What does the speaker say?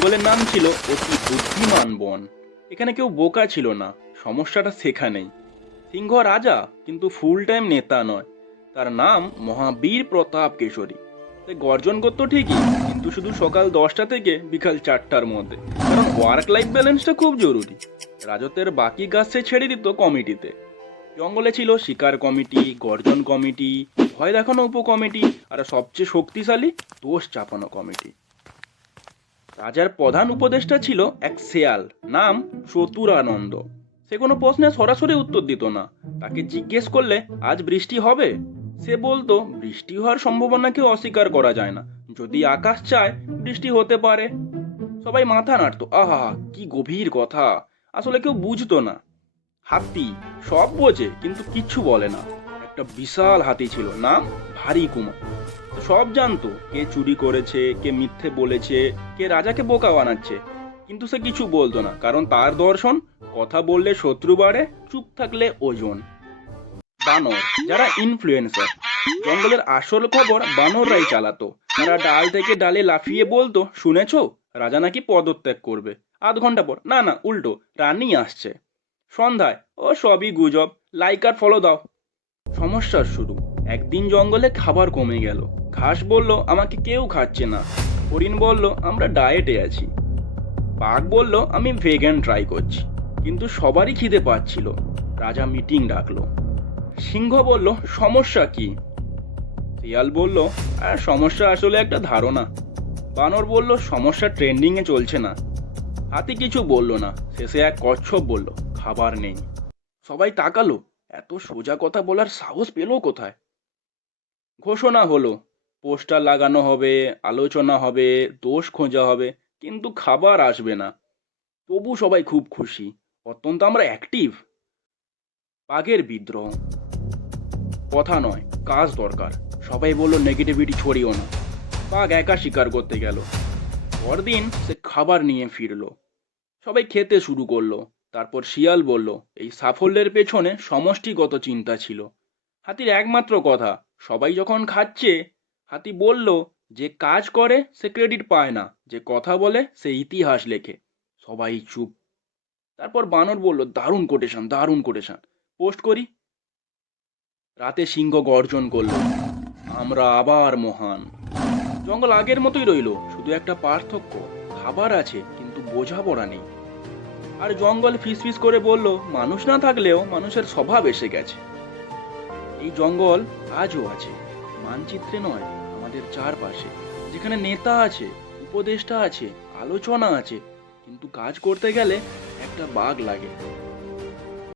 জঙ্গলের নাম ছিল অতি বুদ্ধিমান বন। এখানে কেউ বোকা ছিল না, সমস্যাটা সেখানেই। সিংহ রাজা, কিন্তু ফুল টাইম নেতা নয়। তার নাম মহাবীর প্রতাপ কেশরী। সে গর্জন করতো ঠিকই, কিন্তু শুধু সকাল 10টা থেকে বিকাল 4টার মধ্যে, কারণ ওয়ার্ক লাইফ ব্যালেন্সটা খুব জরুরি। রাজত্বের বাকি কাজ সে ছেড়ে দিত কমিটিতে। জঙ্গলে ছিল শিকার কমিটি, গর্জন কমিটি, ভয় দেখানো উপ কমিটি, আর সবচেয়ে শক্তিশালী দোষ চাপানো কমিটি। রাজার প্রধান উপদেষ্টা ছিল এক শেয়াল, নাম চতুরানন্দ। সে কোনো প্রশ্নে সরাসরি উত্তর দিত না। তাকে জিজ্ঞেস করলে আজ বৃষ্টি হবে, সে বলতো বৃষ্টি হওয়ার সম্ভাবনাকে অস্বীকার করা যায় না, যদি আকাশ চায় বৃষ্টি হতে পারে। সবাই মাথা নাড়তো, আহা কি গভীর কথা। আসলে কেউ বুঝতো না। হাতি সব বোঝে কিন্তু কিচ্ছু বলে না। একটা বিশাল হাতি ছিল, নাম ভারী কুমা। সব জানতো কে চুরি করেছে, কে মিথ্যে বলেছে, কে রাজাকে বোকা বানাচ্ছে। কিন্তু সে কিছু বলতো না, কারণ তার দর্শন, কথা বললে শত্রু বাড়ে, চুপ থাকলে ওজন। বানর, যারা ইনফ্লুয়েন্সার। জঙ্গলের আসল খবর বানররাই চালাতো। তারা ডাল থেকে ডালে লাফিয়ে বলতো, শুনেছো রাজা নাকি পদত্যাগ করবে। আধ ঘন্টা পর, না না উল্টো, রানী আসছে। সন্ধ্যায়, ও সবই গুজব, লাইক আর ফলো দাও। সমস্যার শুরু। একদিন জঙ্গলে খাবার কমে গেল। ঘাস বলল আমাকে কেউ খাচ্ছে না। হরিণ বলল আমরা ডায়েটে আছি। বাঘ বলল আমি ভেগান ট্রাই করছি। কিন্তু সবারই খিদে পাচ্ছিল। রাজা মিটিং ডাকলো। সিংহ বলল সমস্যা কি? শিয়াল বলল আর সমস্যা আসলে একটা ধারণা। বানর বলল সমস্যা ট্রেন্ডিং এ চলছে না। হাতি কিছু বলল না। শেষে এক কচ্ছপ বলল খাবার নেই। সবাই তাকালো, এত সোজা কথা বলার সাহস পেল কোথায়? ঘোষণা হলো, পোস্টার লাগানো হবে, আলোচনা হবে, দোষ খোঁজা হবে, কিন্তু খাবার আসবে না। তবু সবাই খুব খুশি, অত্যন্ত আমরা অ্যাক্টিভ। বাঘের বিদ্রোহ। কথা নয়, কাজ দরকার। সবাই বলল নেগেটিভিটি ছড়িও না। বাঘ একা শিকার করতে গেল। পরদিন সে খাবার নিয়ে ফিরলো। সবাই খেতে শুরু করলো। তারপর শিয়াল বলল এই সাফল্যের পেছনে সমষ্টিগত চিন্তা ছিল। হাতির একমাত্র কথা, সবাই যখন খাচ্ছে, হাতি বলল যে কাজ করে সে ক্রেডিট পায় না, যে কথা বলে সে ইতিহাস লেখে। সবাই চুপ। তারপর বানর বলল দারুণ কোটেশন, দারুণ কোটেশন, পোস্ট করি। রাতে সিংহ গর্জন করলো, আমরা আবার মহান। জঙ্গল আগের মতোই রইলো, শুধু একটা পার্থক্য, খাবার আছে কিন্তু বোঝাপড়া নেই। আর জঙ্গল ফিসফিস করে বলল মানুষ না থাকলেও মানুষের স্বভাব এসে গেছে। এই জঙ্গল আজও আছে, মানচিত্রে নয়, আমাদের চারপাশে। যেখানে নেতা আছে, উপদেষ্টা আছে, আলোচনা আছে, কিন্তু কাজ করতে গেলে একটা বাঘ লাগে।